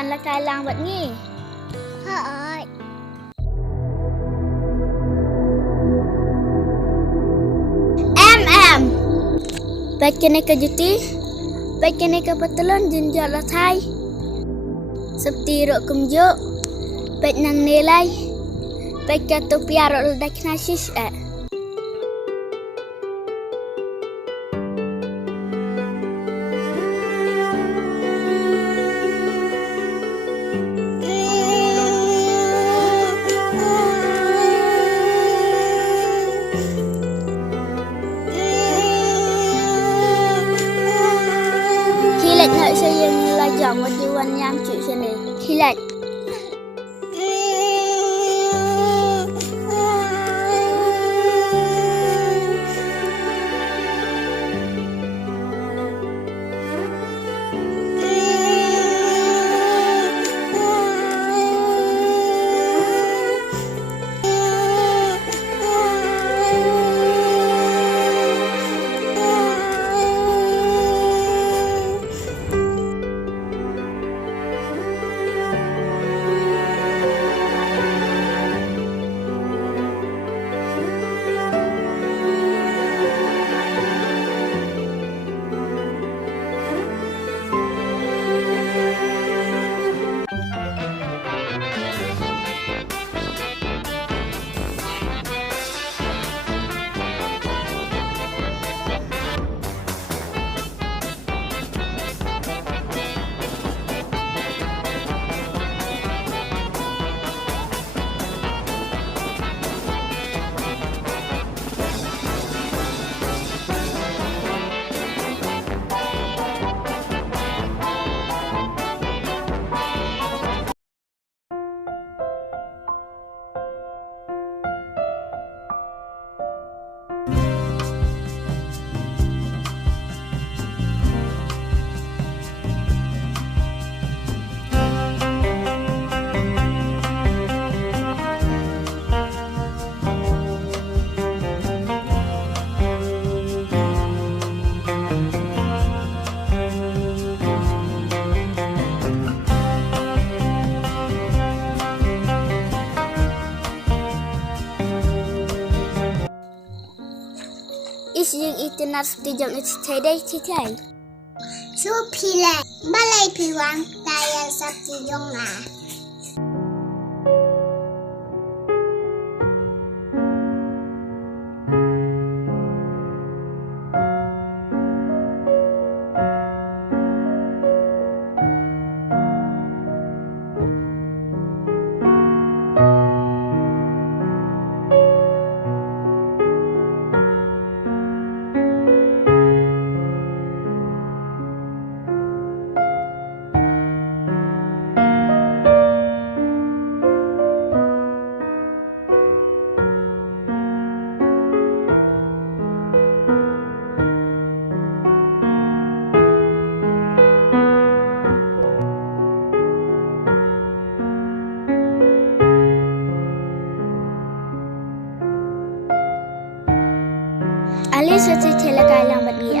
วันละกายลางแบบนี้พ่อเอ้ยem baik kena ke juti baik kena ke petelon jenjak latai seperti rok kumjuk baik nang nilai baik ke topi arok ledak nasis Kilat nak saya melajak motiwan yang cuk sini. Kilat. Is yung itinar seperti jam itu cedai cedai. Su pilek balai piwang daya sabti jonga. Ali seperti cela kailang bagi